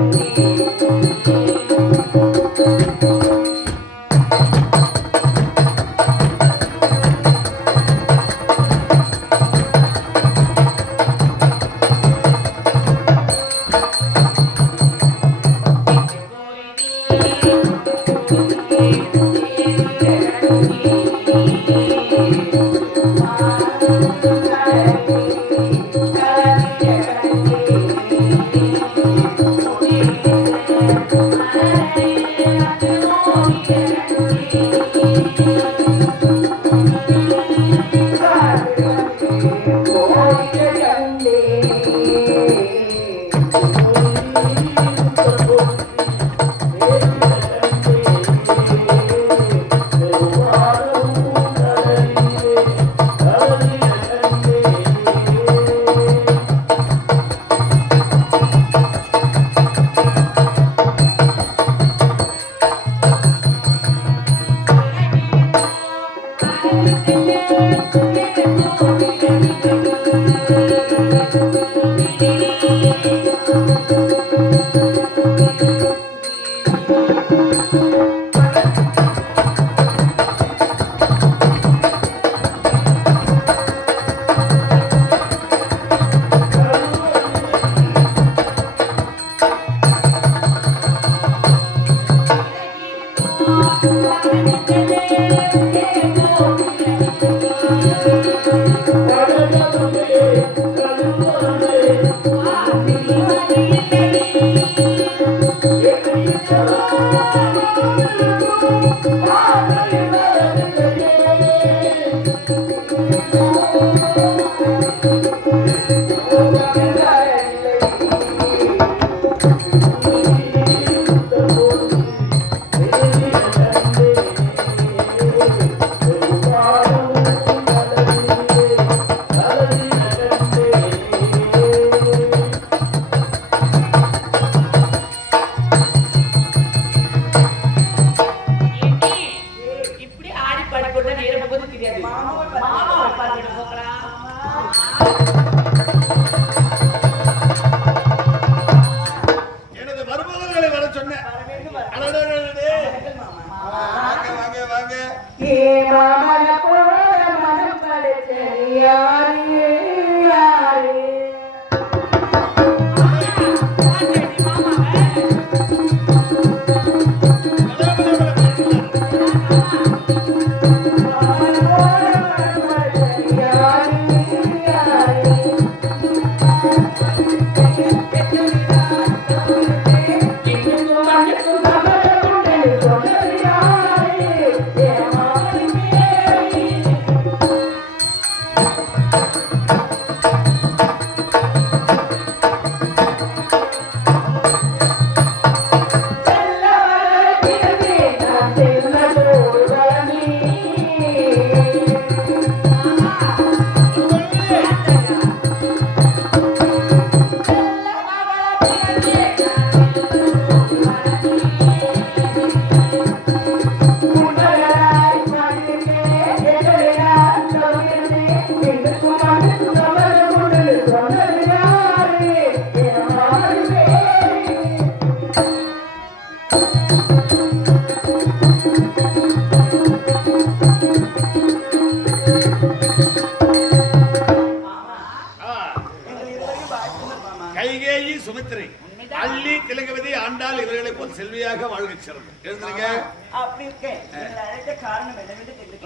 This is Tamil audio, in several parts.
Thank you.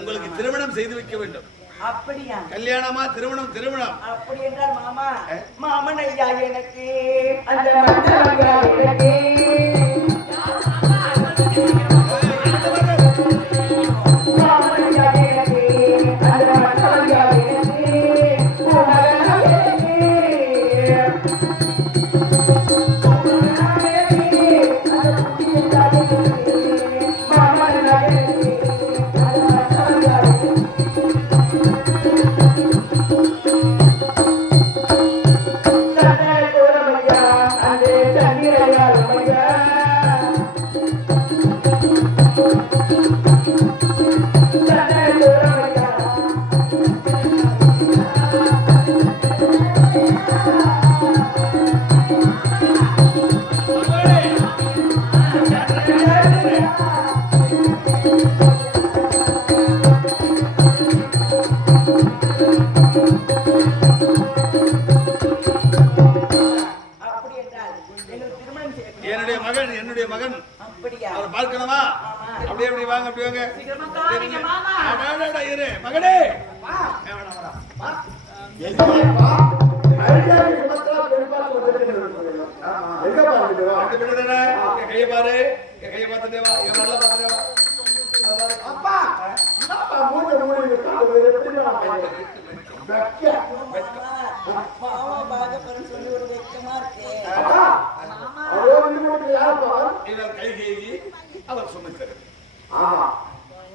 உங்களுக்கு திருமணம் செய்து வைக்க வேண்டும். அப்படியா? கல்யாணமா? திருமணம்? திருமணம். அப்படி என்றால் மாமா, மாமன் ஐயா எனக்கு அந்த மன்னரையா எனக்கு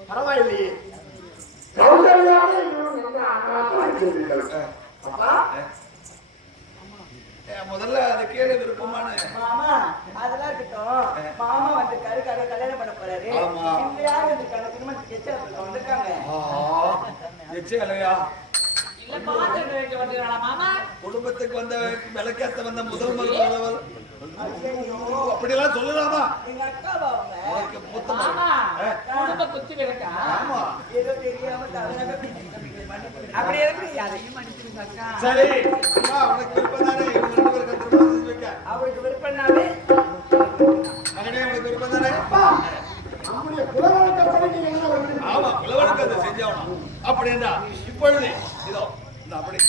பரவாயில்லையே. முதல்ல அது கேளு விருப்பமான மாமா. அதெல்லாம் இருக்கட்டும். மாமா வந்து கல்யாணம் பண்ண போறாரு. யாரு வந்திருக்காங்க? திருமணத்துக்கு எச்சா வந்திருக்காங்க. குடும்பத்துக்கு வந்த விளக்கேத்த வந்த முதல் மகள் அப்படியெல்லாம் சொல்லலாமா? எங்க அக்காவா? குடும்ப குத்தி விளக்கா? ஏதோ தெரியாம அப்படி சரி, அவனுக்கு விருப்பம் தானே. அவருக்கு விருப்பம்னாலே மகனே அவனுக்கு விருப்பம் தானே. ஆமா, குலவழக்கத்தை செஞ்சாகணும். அப்படின்னா இப்பொழுது இதோ அப்படி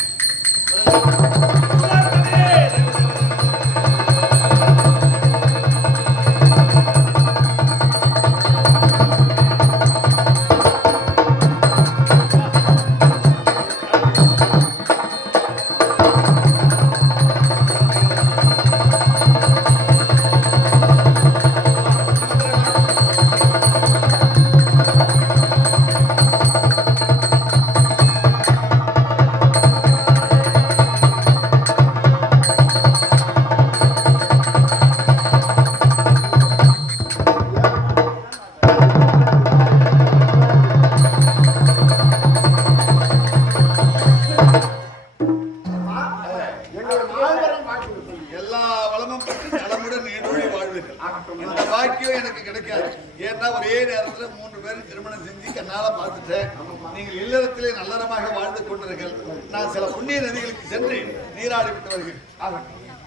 நீங்கள் இல்லறத்திலே நல்லறமாக வாழ்ந்து கொண்டிருங்கள். நான் சில புண்ணிய நதிகளுக்கு சென்று நீராடி விட்டு வருகிறேன்.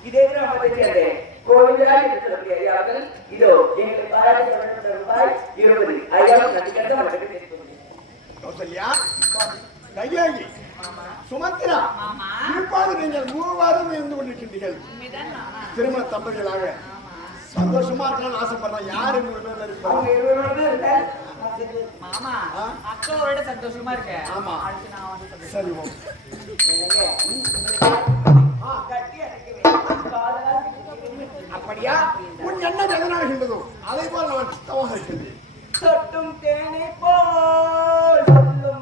இதே கிராமத்தை கோவிலாய் சொல்லக்கூடிய ஐயாக்கள் இதோ எங்களுக்கு பாராட்டி ரூபாய் 20 ஐயாவும் நதிக்கட்ட மட்டும் கையாகி சுமந்திரா இப்போது நீங்கள் மூவாரும் இருந்து கொண்டிருக்கின்றீர்கள். திருமண தம்பதிகளாக சந்தோஷமா இருக்கணும்னு ஆசைப்படுறேன். யாரு மாமா அக்காவோட சந்தோஷமா இருக்க. ஆமா சரி அப்படியா உன் என்ன எதனாகின்றதோ அதை போல நான் சுத்தமாக இருக்கின்றேன். சொட்டும் தேனை போல் சொல்லும்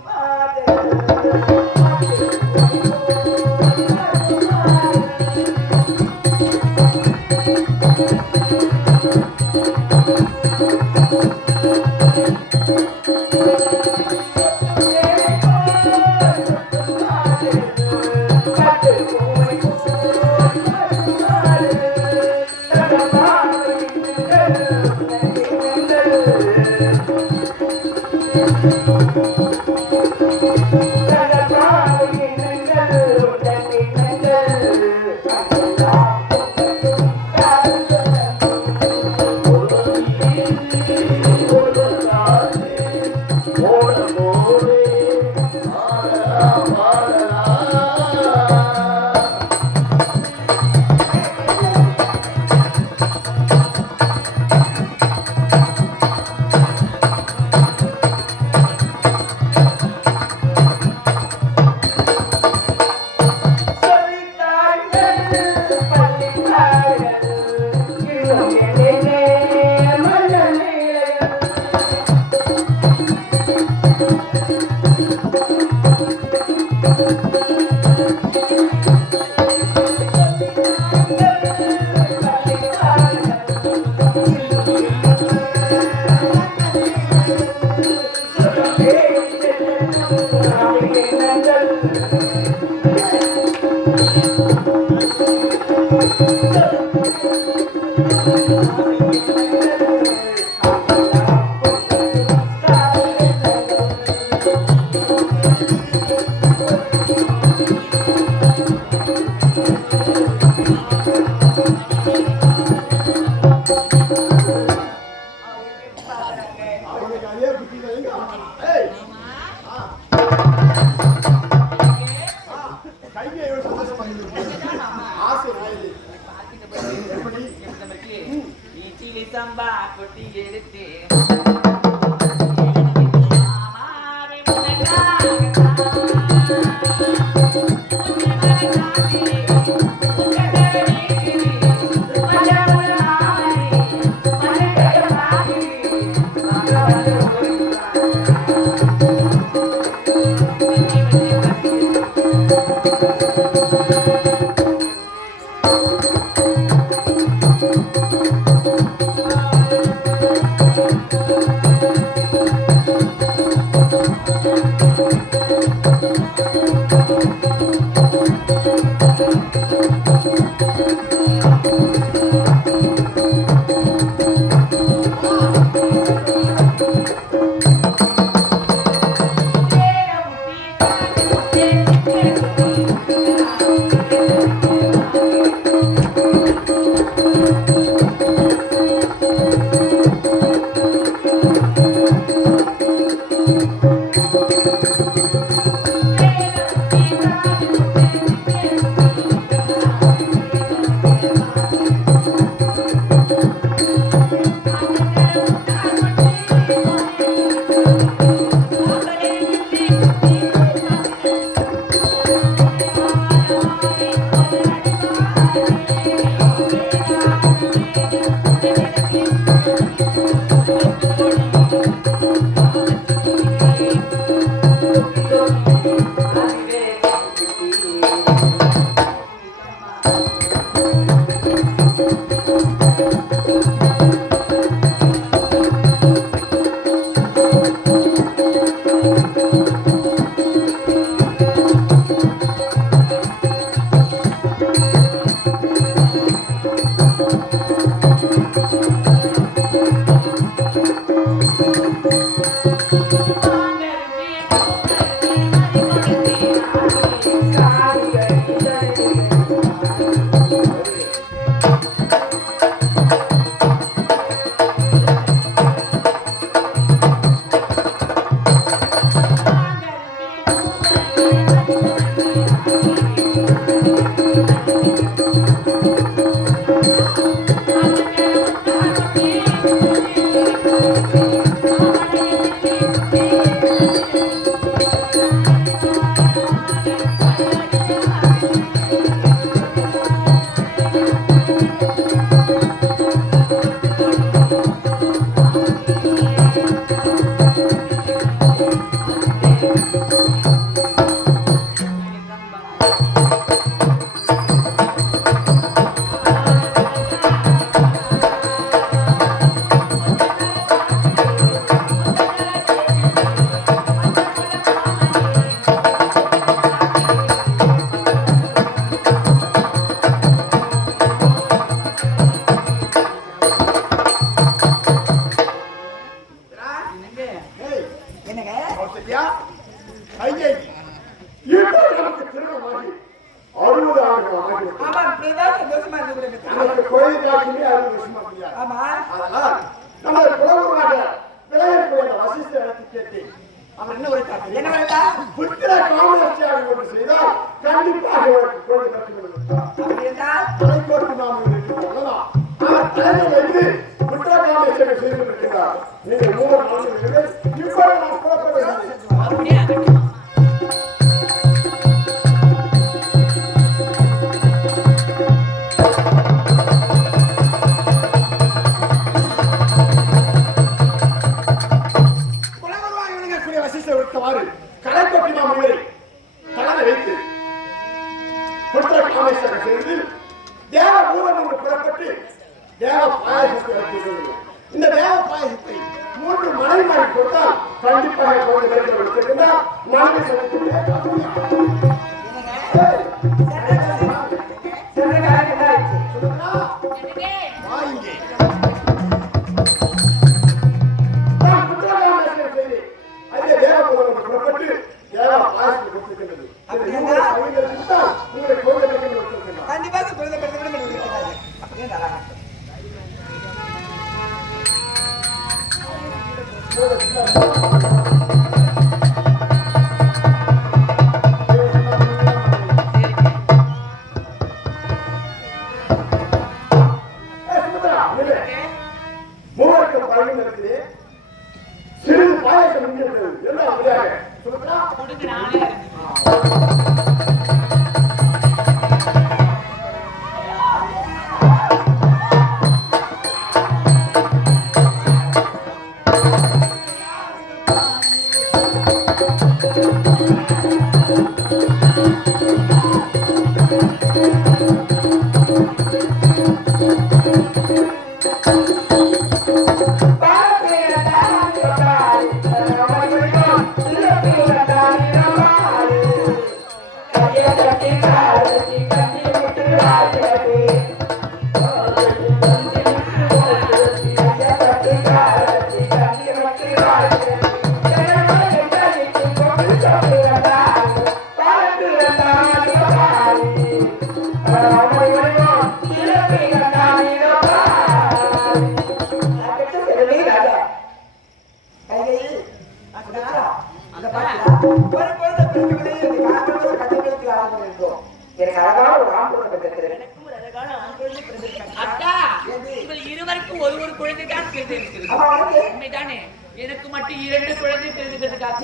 எனக்கு மட்டும் 2 குழந்தை பிறந்திருக்காங்க.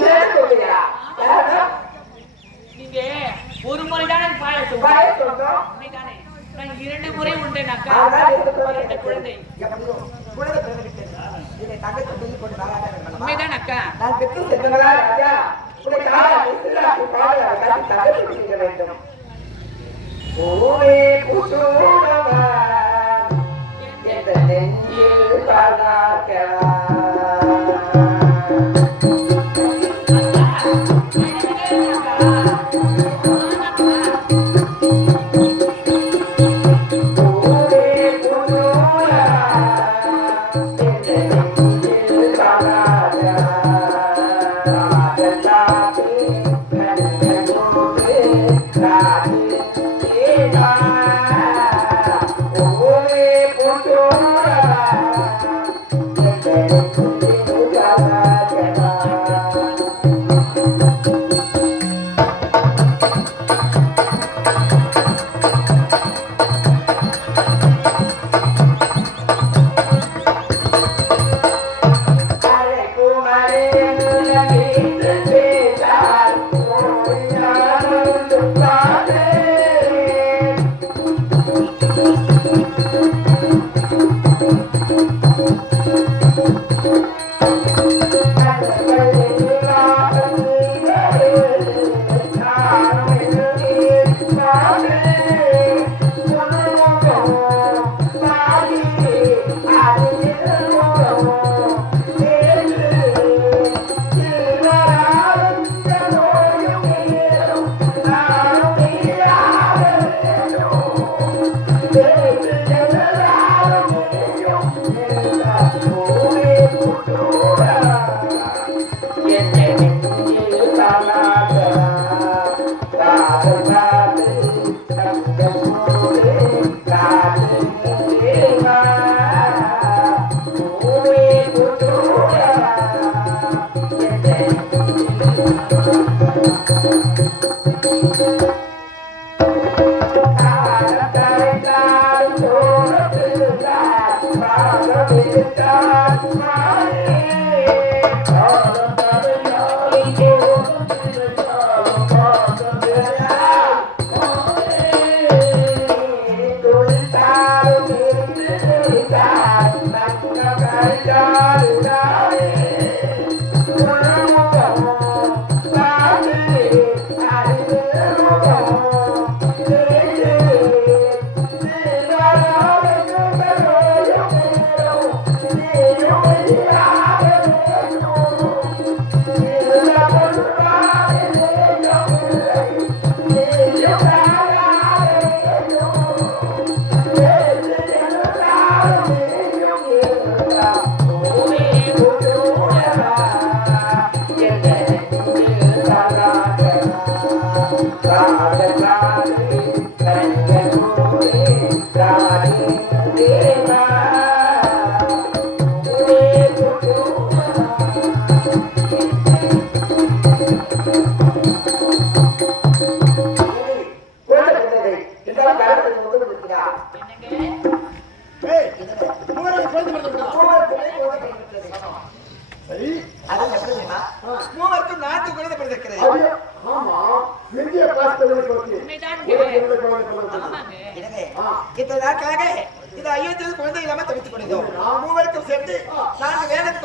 நீங்க ஒரு முறை தானே பாயசம் உண்மைதானே? நான் 2 முறை உண்டேனாக்கா 2 குழந்தை உண்மைதான் அக்கா. நான் பெற்று சென்றவளா ராஜா உன்னை தாயா விசிலாக்கி பாடல தகவல் வேண்டும். ஓவே புசோடவா என்ற நெஞ்சில் பதாக்கா மூவருக்கும் 4 குழந்தை பிறந்திருக்கிறது. ஆமா, எங்கே பாஸ்தவர்களுக்கு இத்தனை நாட்களாக இந்த ஐயத்தில் குழந்தை இல்லாம தவித்துக் கொண்டோம். மூவருக்கும் சேர்த்து 4 வேலைக்கு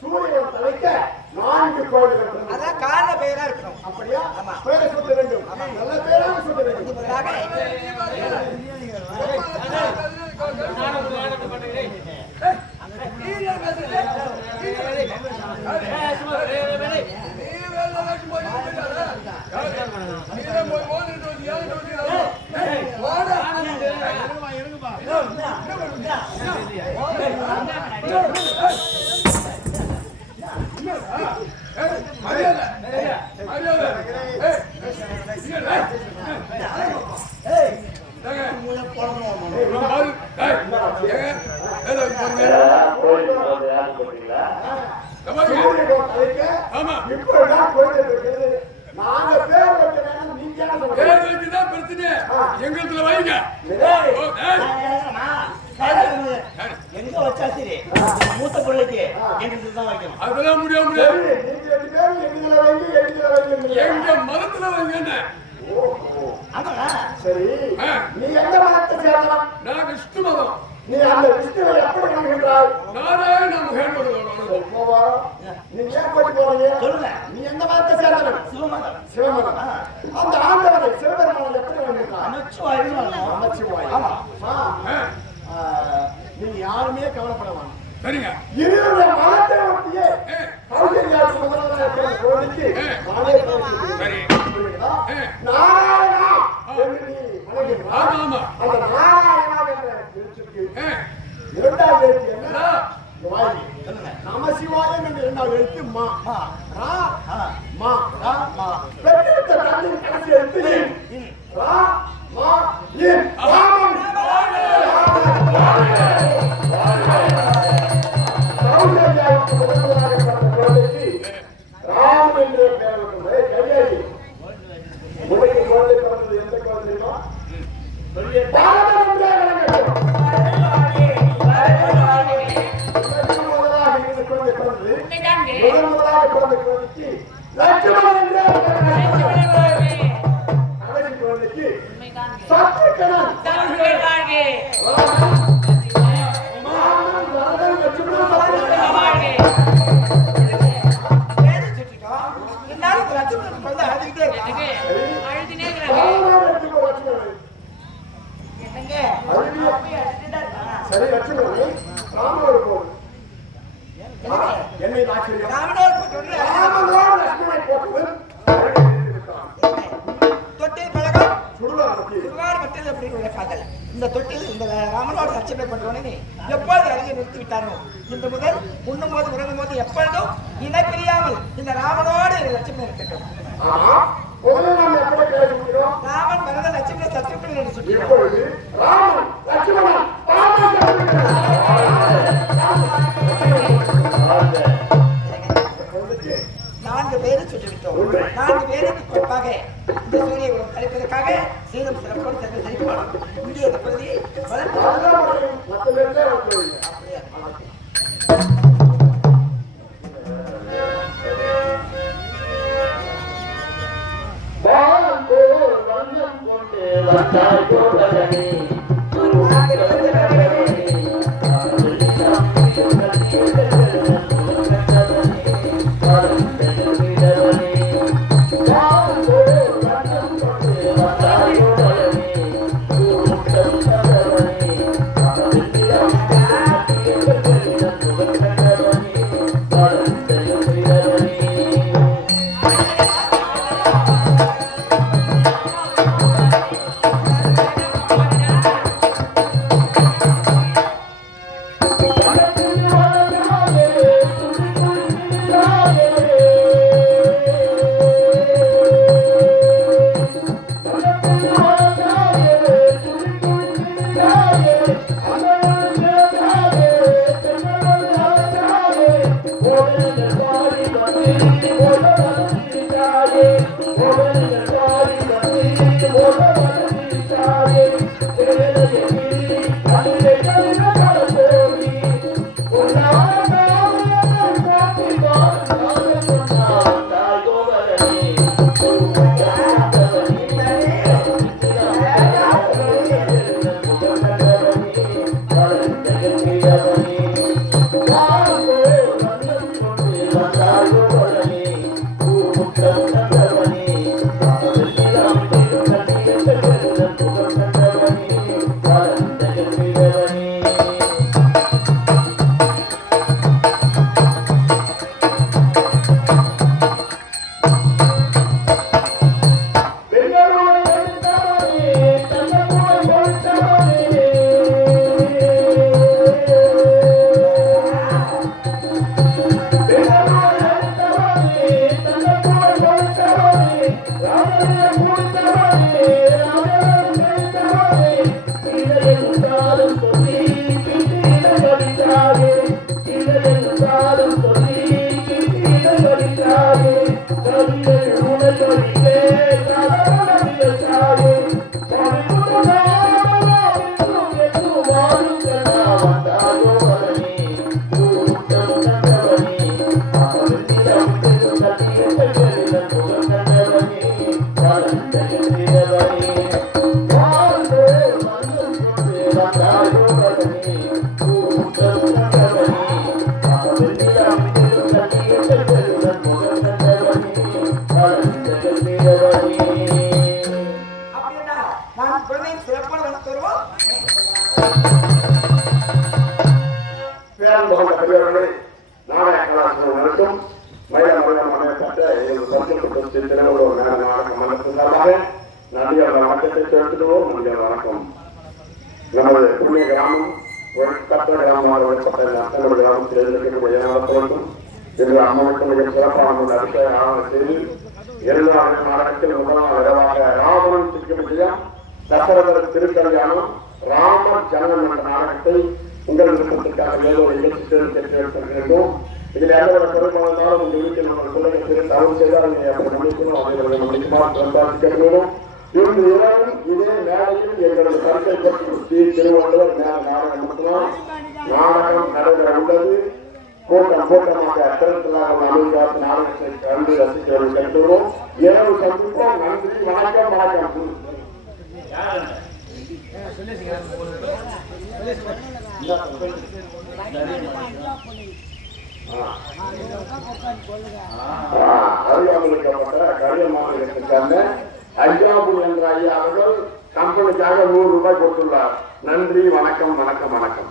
சூரியன் தலைக்க 4 கோயில்கள். அதான் காரண பெயரா இருக்கணும். அப்படியா? பேரை சொல்ல வேண்டும். நல்ல பேராக சொல்ல வேண்டும். எங்களுக்கு வைங்க எங்க வச்சா சரி மூத்த பிள்ளைக்கு எங்களுக்கு தான் வைக்கணும். அதெல்லாம் முடியாது. எங்க மதத்துல வைங்க. சரி, நீ எந்த மதத்தை சேர்ந்தவன்? நான் விஷ்ணு மதம். நீ அந்த விஷ்ணுவை எப்படி நம்புகின்றாய்? நாராயண மகன். நீ ஏன் போய் போறீங்க? சொல்லுங்க. நீ எந்த மதத்தை சேர்ந்தவன்? சிவமதம். சிவமதம். அந்த ஆண்டவனை சிவபெருமான் எப்படி நம்புகிறான்? நமச்சிவாய். நமச்சிவாய். ஆமா. நீ யாருமே கவலைப்பட வேண்டாம். சரிங்க. இருவருடைய மதத்தை ஒட்டியே கௌசல்யாவுக்கு முதல்வராக இருக்கிற கோவிலுக்கு நானே போகிறேன். சரி. நாராயணா என்று நீ வணங்குகிறாய். ஆமா. அந்த நாராயணா என்ற எழுத்துக்கு இரண்டாவது எழுத்து என்ன? வாயி. நமசிவாயம் என்ற இரண்டாவது எழுத்து மா. ரா மா. ரா மா. பெற்றெடுத்த தந்தையின் கடைசி எழுத்து இன். ரா மா இன். ராமன். கௌசல்யாவுக்கு முதல்வராக இருக்கிற கோவிலுக்கு ராமன் என்ற பெயர் வைக்கும்போது கையாளி உலகில் குழந்தை பிறந்தது எந்த குழந்தை தெரியுமா? முதலாக இந்த குழந்தை பிறந்தது. முதலாக பிறந்த குழந்தைக்கு லட்சுமணன் என்ற கடைசி குழந்தைக்கு சத்ருகணன். மாமன் வரதன் லட்சுமணன் சத்ருகணன். சரி, லட்சுமணன் ராமனோடு போகும். என்னை ஆச்சரியம். ராமனோடு லட்சுமணனை போட்டு தொட்டில் பழகம் சுடுவார் பற்றி சுடுகாடு பட்டது அப்படிங்கிற காதல் இந்த தொட்டில் இந்த ராமனோட அச்சனை பண்றவனே எப்பொழுது அழகை நிறுத்தி விட்டானோ இந்த முதல் உண்ணும் போது உறங்கும் போது எப்பொழுதும் இணை பிரியாமல் இந்த ராமனோடு லட்சுமி இருக்கட்டும். ராமன் மனத லட்சுமி சத்ருக்கள் என்று சொல்லி நான்கு பேரு சொல்லிவிட்டோம். 4 பேருக்கு குறிப்பாக இந்த சூரிய அழைப்பதற்காக சீரும் சிறப்போடு தங்கள் சரிபாடும் இங்கே இந்த பகுதியை ஐயாபுரி என்ற ஐயா அவர்கள் கம்பெனிக்காக 100 ரூபாய் கொடுத்துள்ளார். நன்றி, வணக்கம் வணக்கம் வணக்கம்.